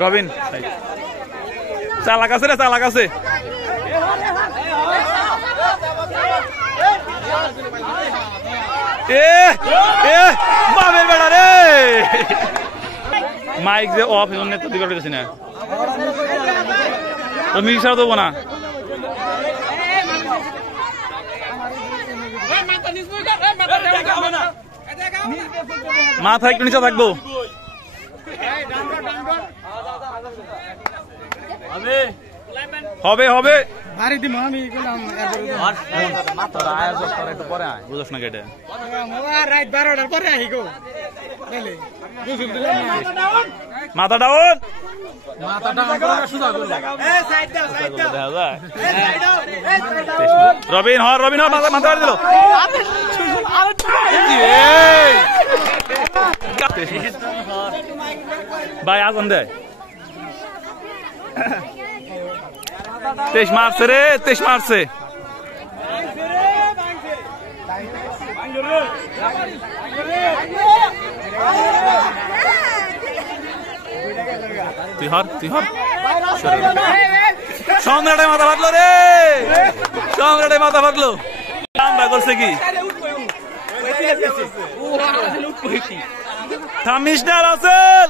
রবিন চালাক আছে রে, চালাক আছে। বাবের বেড়া রে, মাইক যে অফ তো দিতে পারতেছি না, তো মিক্সার দেবো না। মাথা একটু নিচে থাকবো। হবে হবে বুঝস না কেটে মাথা ডাউন, রবিন হর, রবিন হর মাথা দিল। ভাই আজন দেয় 23 মারছে রে, 23 মারছে। তুই হর, তুই হর। সম্রাটে মাথা ফাটলো রে, সম্রাটে মাথা ফাটলো। আমরা করছে কি থামিস না রাসেল,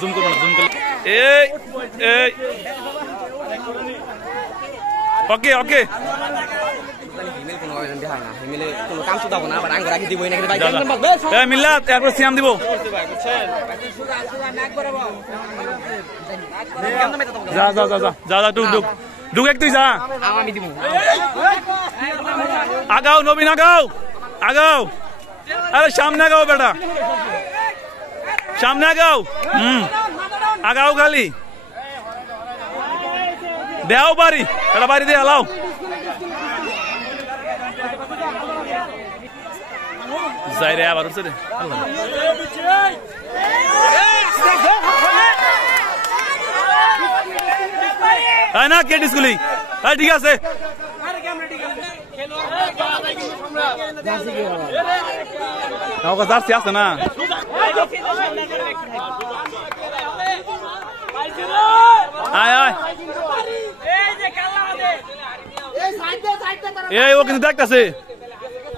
জুম করবো না, জুম করবো। এই এই ওকে ওকে মিল্লাত এরপর সিয়াম দিব। যা যা যা যা যা ঢুক ঢুক ঢুক, এক তুই যা। আগাও নবীন, আগাও আগাও, আরে সামনে আগাও বেটা, সামনে আগাও। আগাও খালি দেও বাড়ি, এটা বাড়ি দিয়ে হালাও। যাই রে আবার উঠছে রে, তাই না কেট স্কুলি, তাই ঠিক আছে। জার্সি আছে না, আয় আয়। এই ও কিন্তু দেখতেছে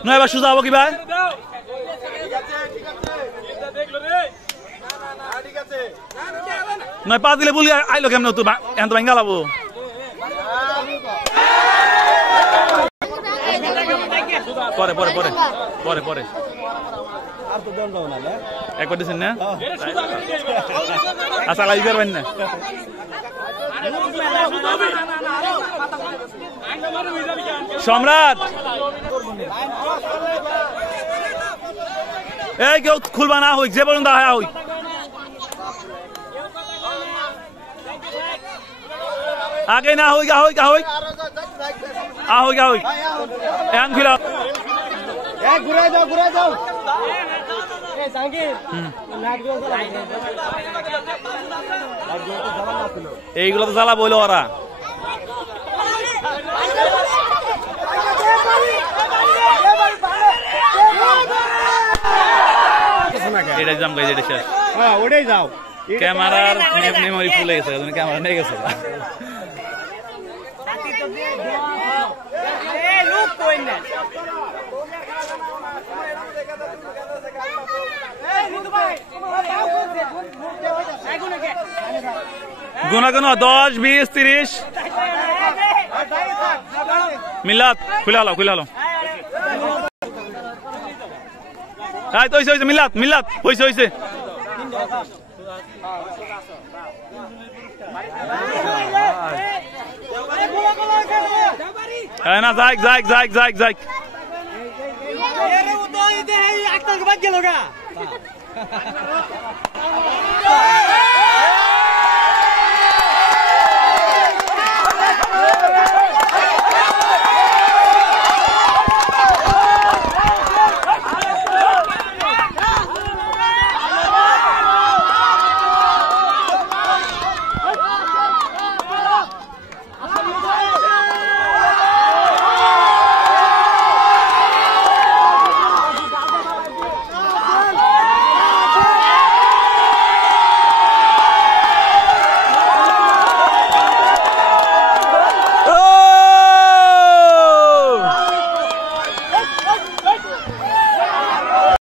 না, এবার সোজা হবো কি ভাই? নয় পা দিলে বলি আইলো কেমন, তো এখন তো ভাঙ্গা লাবো। পরে পরে পরে পরে পরে একবার দিচ্ছেন না, আচ্ছা লাগি করবেন না। সম্রাট এই কেউ খুলবা না হই, যে পর্যন্ত আয়া হই। আগে না হই গা হই গা হই আহই গা হই এখন ফিরা ঘুরে যাও ঘুরে যাও। এইগুলো তো জ্বালা বইলো ওরা। এটাই জাম গাইজ, এটা শেষ। হ্যাঁ ওটাই যাও। ক্যামেরার মেমোরি ফুলে গেছে, ক্যামেরা নিয়ে গেছে। গুনা গুনা 10 20 30 মিলাত খুলে হলো, খুলে হলো। হ্যাঁ তো হয়েছে মিলাত, মিলাত হয়েছে হয়েছে। হ্যাঁ না যাই যাই যাই যাই যাই। একটা বাদ গেল গা।